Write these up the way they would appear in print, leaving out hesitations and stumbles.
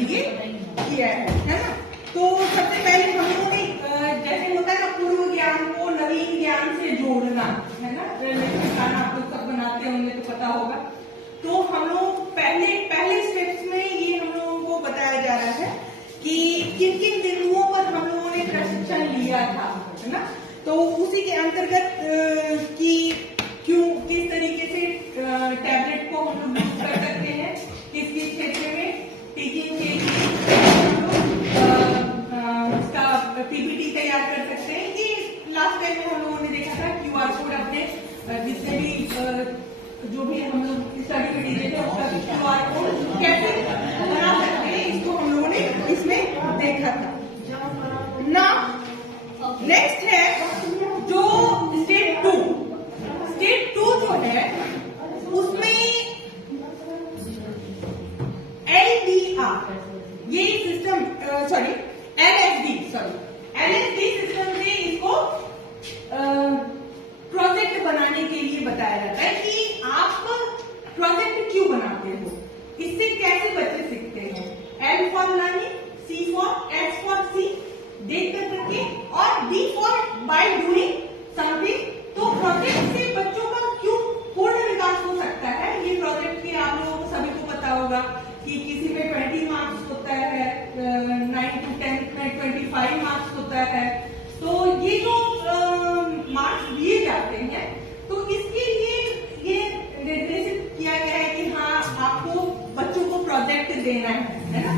लिए ये किया है ना। तो सबसे पहले हम लोगों ने जैसे होता है ना पूर्व ज्ञान को नवीन ज्ञान से जोड़ना, है ना, प्लान आप लोग सब बनाते होंगे तो पता होगा। तो हम लोग पहले स्टेप्स में ये हम लोगों को बताया जा रहा है कि किन किन बिंदुओं पर हम लोगों ने प्रशिक्षण लिया था, है ना। तो उसी के अंतर्गत कि किस तरीके से टैबलेट को हम लोग यूज कर सकते हैं, किस किस क्षेत्र में टीचिंग के लिए उसका पीपीटी तैयार कर सकते हैं। कि लास्ट टाइम में हम लोगों ने देखा था QR कोड अपने जितने भी जो भी हम लोग स्टडी मटीरियल है उसका QR कोड कैसे बना सकते हैं, इसको हम लोगों ने इसमें देखा था ना। नेक्स्ट है जो स्टेप 2 जो है उसमें LDR ये सिस्टम LSD सिस्टम से इसको प्रोजेक्ट बनाने के लिए बताया जाता है कि आप प्रोजेक्ट क्यों बनाते हो, इससे कैसे बच्चे सीखते हैं। L for learning, C for S for C देख कर करके, और D for by doing something. तो प्रोजेक्ट से बच्चों का क्यों पूर्ण विकास हो सकता है। ये प्रोजेक्ट की आप लोगों को सभी को पता होगा कि किसी में 20 मार्क्स होता है, 9 to 10 में 25 मार्क्स होता है। तो ये जो मार्क्स दिए जाते हैं तो इसके लिए ये निर्देशित किया गया है कि हाँ आपको बच्चों को प्रोजेक्ट देना है ना।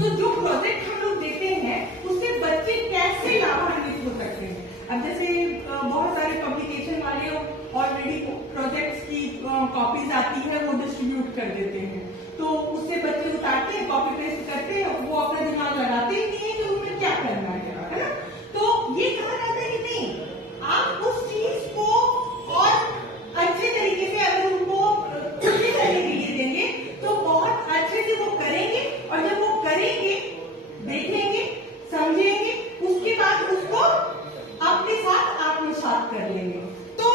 तो जो प्रोजेक्ट हम लोग देते हैं उससे बच्चे कैसे लाभान्वित हो सकते हैं। अब जैसे बहुत सारे पब्लिकेशन वाले ऑलरेडी प्रोजेक्ट्स की कॉपीज आती है वो डिस्ट्रीब्यूट कर देते हैं, तो उससे बच्चे उतारते हैं, कॉपी पेस्ट करते हैं, वो अपना दिमाग लगाते ही नहीं कि उसमें क्या करना है ना। तो ये कहा जाता है कि नहीं, आप उस चीज को और अच्छे तरीके से अगर उनको खुशी करने के लिए देंगे तो बहुत अच्छे से वो करेंगे, और जब वो करेंगे, देखेंगे, समझेंगे, उसके बाद उसको अपने साथ आत्मसात कर लेंगे। तो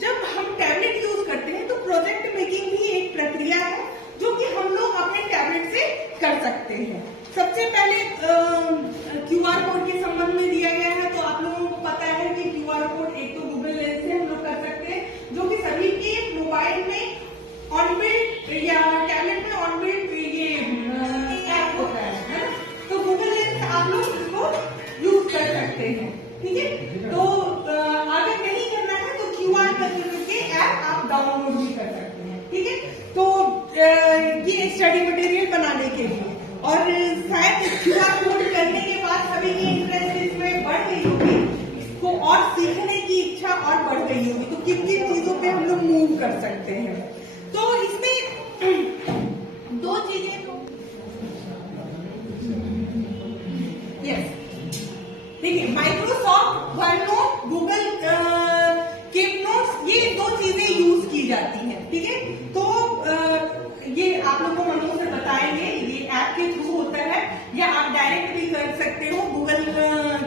जब हम टैबलेट यूज करते हैं तो प्रोजेक्ट मेकिंग भी एक प्रक्रिया है जो कि हम लोग अपने टैबलेट से कर सकते हैं। सबसे पहले QR कोड के संबंध में दिया गया है। तो आप लोगों को पता है कि QR कोड एक तो गूगल लेंस से हम लोग कर सकते हैं, जो कि सभी के मोबाइल में ऑनबिल्ट या टैबलेट में ऑनबिल्ट ये ऐप होता है। तो गूगल लेंस आप लोग इसको यूज कर सकते हैं, ठीक है। तो अगर नहीं करना है तो QR के ऐप आप डाउनलोड भी कर सकते हैं, ठीक है। तो ये स्टडी मटेरियल बनाने के लिए, और शायद QR कोड करने के बाद सभी की इंटरेस्ट इसमें बढ़ गई होगी, इसको और सीखने की इच्छा और बढ़ गई होगी। तो किन किन चीजों पे हम लोग मूव कर सकते हैं। तो इसमें दो चीजें, यस देखिए, Microsoft OneNote, Google keep notes, ये दो चीजें यूज की जाती हैं, ठीक है। तो ये आप लोगों को हम लोग से बताएंगे, ये ऐप के थ्रू होता है या आप डायरेक्ट भी कर सकते हो। गूगल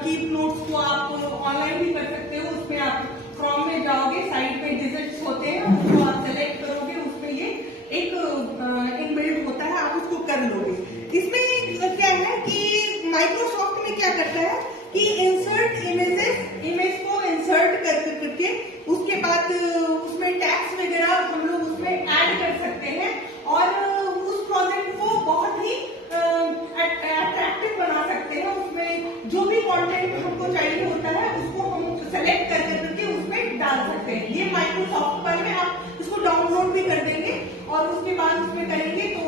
कीप नोट्स को आप ऑनलाइन भी कर सकते हो। उसमें आप क्रोम में जाओगे, साइड में डिजिट्स होते हैं, उसको आप सेलेक्ट करोगे, उसमें ये एक इनबिल्ट होता है, आप उसको कर लोगे। इसमें क्या है कि माइक्रोसॉफ्ट में क्या करता है कि इंसर्ट इमेज को इंसर्ट करके उसके बाद उसमें टैग्स वगैरह हम लोग उसमें ऐड कर सकते हैं, और उस प्रोजेक्ट को बहुत ही अट्रैक्टिव बना सकते हैं। उसमें जो भी कंटेंट हमको चाहिए होता है उसको हम सेलेक्ट करके उसमें डाल सकते हैं। ये माइक्रोसॉफ्ट पर में आप इसको डाउनलोड भी कर देंगे, और उसके बाद उसमें करेंगे तो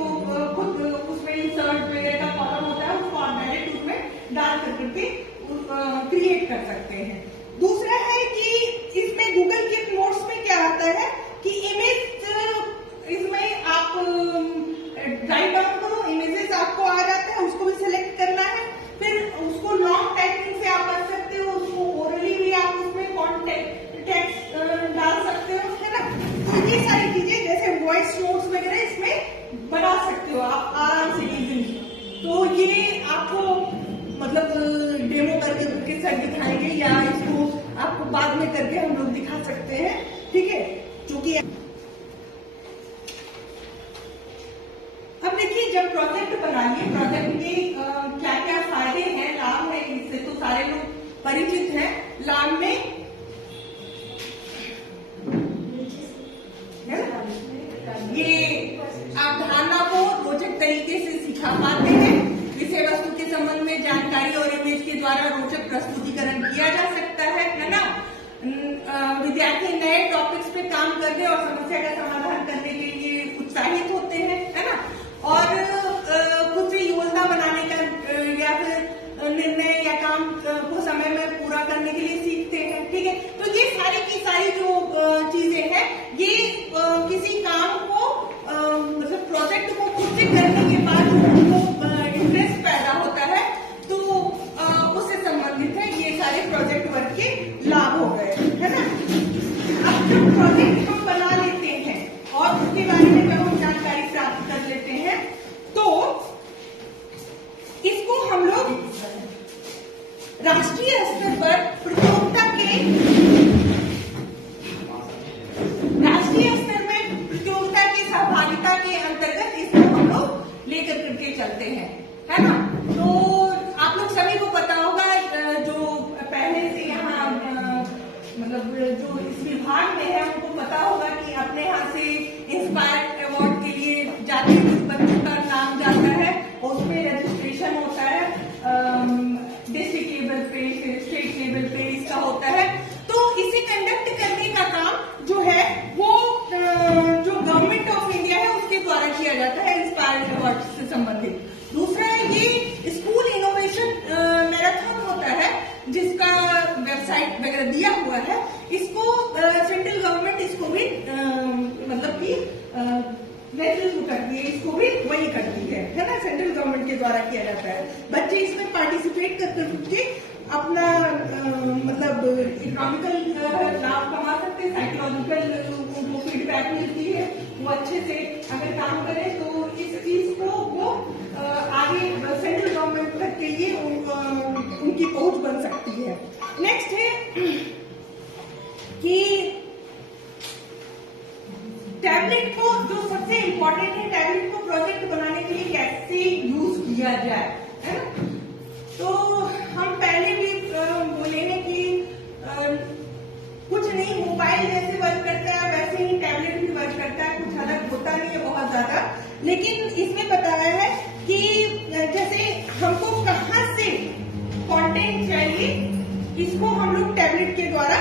खुद उसमें इंसर्ट वगैरह का कॉलम होता है, उसको आप डायरेक्ट उसमें डाल करके क्रिएट कर सकते हैं। दूसरा है कि इसमें गूगल कीप नोट्स में क्या आता है कि इमेज, इसमें आप ड्राइव डाउन करो, इमेजेस आपको आ जाता है, उसको भी सिलेक्ट करना है, फिर उसको लॉन्ग टाइपिंग से आप कर सकते हो, उसको ओरली भी आप उसमें टेक्स्ट डाल सकते हो, है ना। तो ये सारी चीजें जैसे वॉइस नोट्स वगैरह इसमें बना सकते हो आप आराम से इजीली। तो ये आपको मतलब डेमो करके सर दिखाएंगे, या इसको आपको बाद में करके हम लोग दिखा सकते हैं, ठीक है। क्योंकि अब देखिए, जब प्रोजेक्ट बना लिए, प्रोजेक्ट के क्या क्या फायदे हैं, लाभ है, इससे तो सारे लोग परिचित हैं। लाभ में ये अवधारणा को रोचक तरीके से सिखा पाते हैं, विषय वस्तु के संबंध में जानकारी और इमेज के द्वारा रोचक प्रस्तुतिकरण किया जा सकता है ना। विद्यार्थी नए टॉपिक्स पे काम करने और समस्या का समाधान करने के लिए उत्साहित होते हैं, है ना। और खुद से योजना बनाने का या फिर निर्णय या काम को समय में पूरा करने के लिए सीखते हैं, ठीक है। तो ये सारी की सारी जो चीजें हैं, ये किसी काम को मतलब प्रोजेक्ट को खुद से करने के बाद उनको इंटरेस्ट पैदा होता है, तो उससे संबंधित है ये सारे प्रोजेक्ट वर्क के लाभ हो गए, है ना। अब जब प्रोजेक्ट हम बना लेते हैं और उसके बारे में जब हम जानकारी प्राप्त कर लेते हैं, तो इसको हम लोग राष्ट्रीय स्तर पर प्रतियोगिता की सहभागिता के अंतर्गत इसको हम लोग लेकर करके चलते हैं, है ना। तो आप लोग सभी को पता होगा, जो पहले से यहाँ मतलब जो इस विभाग में है उनको पता होगा कि अपने यहाँ से इंस्पायर अवार्ड के लिए जाते कुछ बच्चों का नाम जाता है और उसमें रजिस्ट्रेशन होता है, डिस्ट्रिक्ट लेवल पे, स्टेट लेवल पे इसका होता है। तो इसे कंडक्ट करने का काम जो है वो जो गवर्नमेंट ऑफ इंडिया है उसके द्वारा किया जाता है, इंस्पायर अवार्ड से संबंधित। दूसरा ये स्कूल इनोवेशन मैराथन होता है, जिसका वेबसाइट वगैरह दिया हुआ है। इसको सेंट्रल गवर्नमेंट इसको भी मतलब कि नेतृत्व करती है, इसको भी वही करती है ना। सेंट्रल गवर्नमेंट के द्वारा किया जाता है। बच्चे इसमें पार्टिसिपेट करके अपना मतलब इकोनॉमिकल लाभ कमा सकते हैं, साइकोलॉजिकल उनको फीडबैक मिलती है, वो अच्छे से अगर काम करें तो इस चीज को वो आगे सेंट्रल गवर्नमेंट तक के लिए उनकी पहुंच बन सकती है। नेक्स्ट है कि टैबलेट को, जो सबसे इम्पोर्टेंट है, टैबलेट को प्रोजेक्ट बनाने के लिए कैसे यूज किया जाए, है ना। तो हम पहले भी बोले हैं कि कुछ नहीं मोबाइल जैसे वर्क करता है वैसे ही टैबलेट भी वर्क करता है, कुछ अलग होता नहीं है बहुत ज्यादा। लेकिन इसमें बताया है कि जैसे हमको कहाँ से कंटेंट चाहिए, इसको हम लोग टैबलेट के द्वारा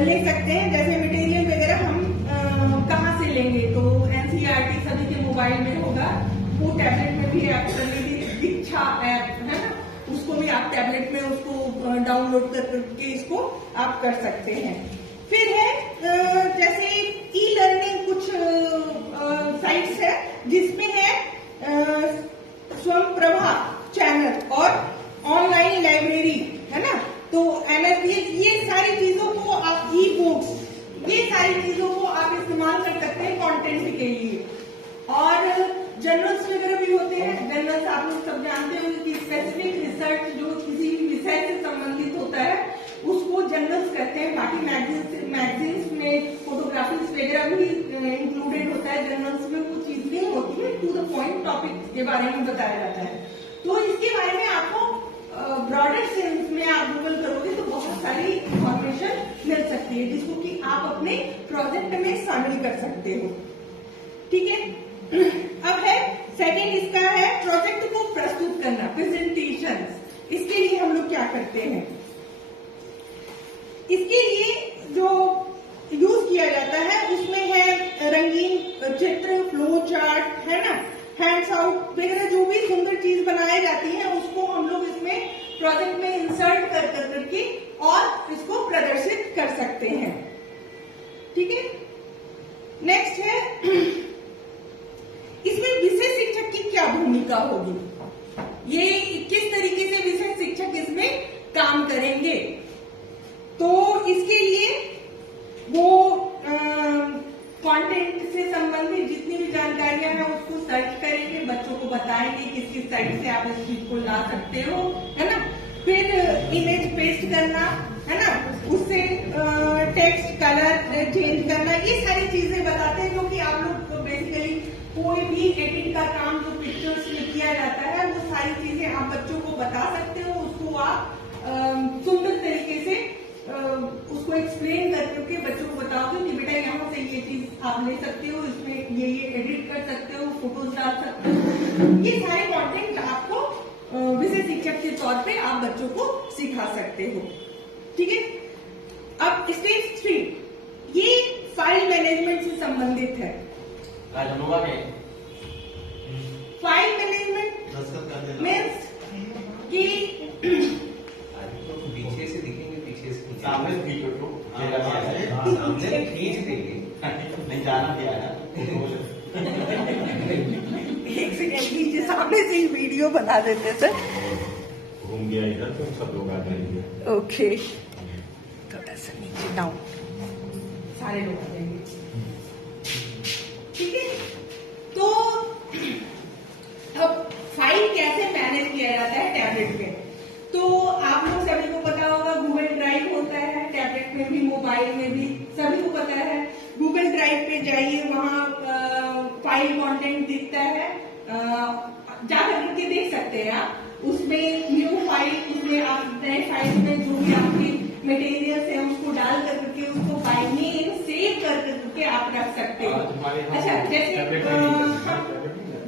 ले सकते हैं। जैसे मटेरियल वगैरह हम कहाँ से लेंगे, तो एनसीईआरटी सभी के मोबाइल में होगा, वो टैबलेट में भी ऐप दीक्षा ऐप है ना, उसको भी आप टैबलेट में उसको डाउनलोड करके इसको आप कर सकते हैं। फिर है जैसे ई लर्निंग कुछ साइट्स है जिसमें है स्वयंप्रभा चैनल और ऑनलाइन लाइब्रेरी, है ना। तो एमएसपीएस, ये सारी चीजों को आप ई बुक्स, ये सारी चीजों को आप इस्तेमाल कर सकते हैं कंटेंट के लिए। और जर्नल्स वगैरह भी होते हैं। जर्नल्स आप लोग सब जानते हैं कि स्पेसिफिक रिसर्च जो किसी भी विषय से संबंधित होता है उसको जर्नल्स कहते हैं। बाकी मैगजीन्स में फोटोग्राफीज वगैरह भी इंक्लूडेड होता है। जर्नल्स में वो चीज नहीं होती है, टू द पॉइंट टॉपिक के बारे में बताया जाता है। तो इसके बारे में आपको ब्रॉडर सेंस में आप गूगल करोगे तो बहुत सारी इंफॉर्मेशन मिल सकती है, जिसको कि आप अपने प्रोजेक्ट में शामिल कर सकते हो, ठीक है। अब है सेकंड, इसका है प्रोजेक्ट को प्रस्तुत करना, प्रेजेंटेशन। इसके लिए हम लोग क्या करते हैं, इसके लिए जो यूज किया जाता है उसमें है रंगीन चित्र, फ्लो चार्ट, है ना, हैंड्स आउट वगैरह, जो भी सुंदर चीज बनाई जाती है उसको हम लोग इसमें प्रोजेक्ट में इंसर्ट कर करके और इसको प्रदर्शित कर सकते हैं, ठीक है। नेक्स्ट है इसमें विषय शिक्षक की क्या भूमिका होगी, ये किस तरीके से विषय शिक्षक इसमें काम करेंगे। तो इसके लिए वो कंटेंट से संबंधित जितनी भी जानकारियां हैं उसको सर्च करेंगे, बच्चों को बताएंगे किस किस साइट से आप इस चीज को ला सकते हो, है ना। फिर इमेज पेस्ट करना, है ना, उससे टेक्स्ट कलर चेंज करना, ये सारी चीजें बताते हैं जो कि आप लोग बेसिकली कोई भी एडिट का काम जो पिक्चर्स में किया जाता है वो सारी चीजें आप बच्चों को बता सकते हो, उसको आप सुंदर तरीके से उसको एक्सप्लेन करके बच्चों को बताओगे कि बेटा यहाँ से ये चीज आप ले सकते हो, इसमें ये एडिट कर सकते हो, फोटोज डाल सकते हो। ये सारे कंटेंट आपको विषय शिक्षक के तौर पे आप बच्चों को सिखा सकते हो। ठीक है, अब स्टेज 3 ये फाइल मैनेजमेंट से संबंधित है। फाइल मैनेजमेंट मीन्स कि पीछे से दिखेंगे, पीछे से सामने सामने खींच देंगे, नहीं जाना भी आना। एक सेकेंड लीजिए, सामने से ही वीडियो बना देते सर। घूम गया इधर तो सब लोग आ जाएंगे। ओके, थोड़ा सा नीचे डाउन, सारे लोग आ जाएंगे। ठीक है, तो अब फाइल कैसे मैनेज किया जाता है टैबलेट में, तो आप लोग सभी को पता होगा गूगल ड्राइव होता है टैबलेट में भी, मोबाइल में भी, सभी को पता है। गूगल ड्राइव पे जाइए, वहाँ फाइल कंटेंट दिखता है, जाकर के देख सकते हैं आप। उसमें न्यू फाइल, उसमें आप नए फाइल में जो भी आपके मटेरियल्स है उसको डाल करके उसको फाइल में सेव करके आप रख सकते हो। अच्छा, जैसे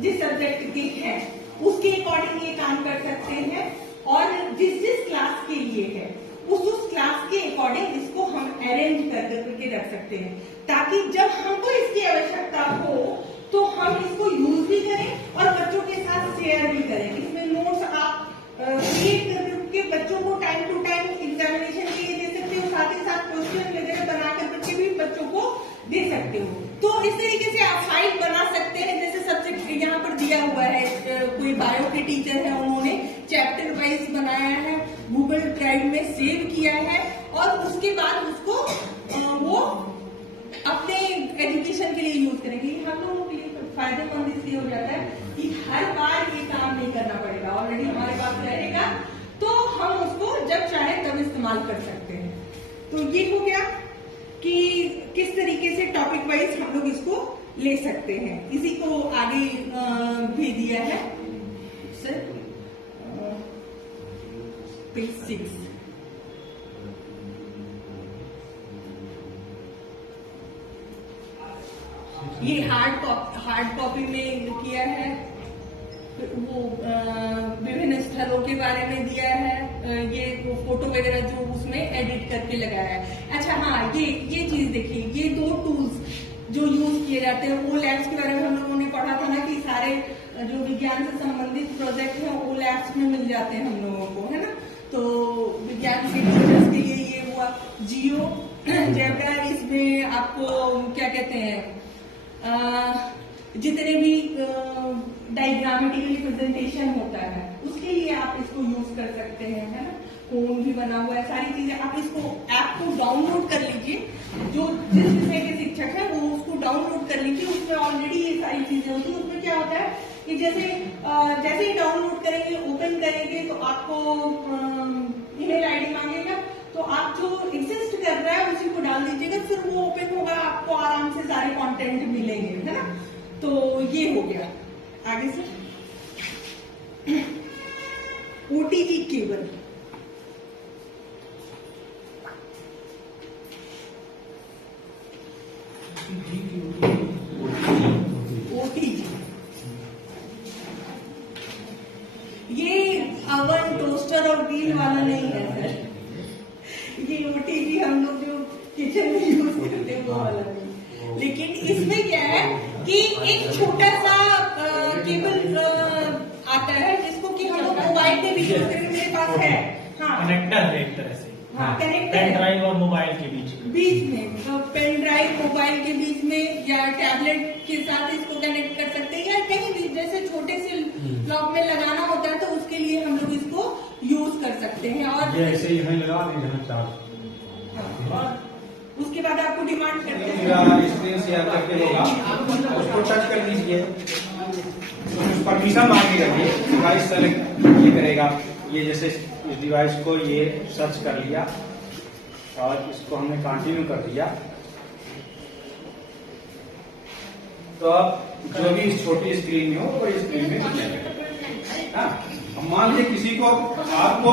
जिस सब्जेक्ट के हैं उसके अकॉर्डिंग ये काम कर सकते हैं, और जिस जिस क्लास के लिए है उस क्लास के अकॉर्डिंग इसको हम अरेंज करके रख सकते हैं, ताकि जब हमको इसकी आवश्यकता हो तो हम इसको यूज भी करें और बच्चों के साथ शेयर भी करें। इसमें नोट्स आप क्रिएट करके बच्चों को टाइम टू टाइम एग्जामिनेशन के लिए दे सकते हो, साथ ही साथ क्वेश्चन वगैरह बना करके भी बच्चों को दे सकते हो। तो इस तरीके से आप फाइल बना सकते हैं। जैसे सब्जेक्ट यहाँ पर दिया हुआ है, कोई बायो के टीचर है, उन्होंने चैप्टर वाइज बनाया है, गूगल ड्राइव में सेव किया है, और उसके बाद उसको वो अपने एजुकेशन के लिए यूज करेंगे। हम लोगों के लिए फायदेमंद इसलिए हो जाता है कि हर बार ये काम नहीं करना पड़ेगा, ऑलरेडी हमारे पास रहेगा, तो हम उसको जब चाहे तब इस्तेमाल कर सकते हैं। तो ये हो गया कि किस तरीके से टॉपिक वाइज हम लोग इसको ले सकते हैं। इसी को आगे भी दिया है सर, पेज 6। ये हार्ड कॉपी में किया है, वो विभिन्न स्थलों के बारे में दिया है, ये फोटो वगैरह जो उसमें एडिट करके लगाया है। अच्छा हाँ, ये चीज देखिए, ये 2 टूल्स जो यूज किए जाते हैं, ओ लैब्स के बारे में हम लोगों ने पढ़ा था ना कि सारे जो विज्ञान से संबंधित प्रोजेक्ट हैं ओ लैब्स में मिल जाते हैं हम लोगों को, है ना। तो विज्ञान के टीचर्स के लिए ये हुआ जियो जेब्रा, इसमें आपको क्या कहते हैं, जितने भी डायग्रामेटिकली प्रेजेंटेशन होता है उसके लिए आप इसको यूज कर सकते हैं, है ना। कोन भी बना हुआ है, सारी चीजें आप इसको ऐप को डाउनलोड कर लीजिए, जो जिस विषय के शिक्षक है वो उसको डाउनलोड कर लीजिए। उसमें ऑलरेडी ये सारी चीजें होती है। उसमें क्या होता है कि जैसे ही डाउनलोड करेंगे, ओपन करेंगे, तो आपको ईमेल आईडी मांगेगा, तो आप जो एग्जिस्ट कर रहा है उसी को डाल दीजिएगा, फिर वो ओपन होगा, आपको आराम से सारे कंटेंट मिलेंगे, है ना। तो ये हो गया। आगे से ओटीजी केबल, ओटीजी ये अवन, टोस्टर और व्हील वाला नहीं है सर, ये ओटीजी हम लोग जो किचन में यूज करते हैं वो वाला नहीं। लेकिन इसमें क्या है कि एक छोटा सा केबल आता है जिसको कि हम लोग मोबाइल पे भी यूज करेंगे, मेरे पास है। हाँ, कनेक्टर है एक तरह से। हाँ, कनेक्टर पेन ड्राइव और मोबाइल के बीच में पेन ड्राइव मोबाइल के बीच में या टैबलेट के साथ इसको कनेक्ट कर सकते हैं, या कहीं भी जैसे छोटे से ब्लॉक में लगाना होता है तो उसके लिए हम लोग इसको यूज कर सकते हैं। और ये ऐसे ही लगा देंगे चार्ज, और उसके बाद आपको डिमांड करते हैं स्क्रीन शेयर करके होगा, उसको टच कर दीजिए, परमिशन मांगेगा, ये डिवाइस सेलेक्ट ये करेगा। ये जैसे इस डिवाइस को ये सर्च कर लिया और इसको हमने कंटिन्यू कर दिया, तो आप जो भी इस छोटी स्क्रीन में हो वो स्क्रीन में दिखेगा। हाँ, अब मान लीजिए किसी को आपको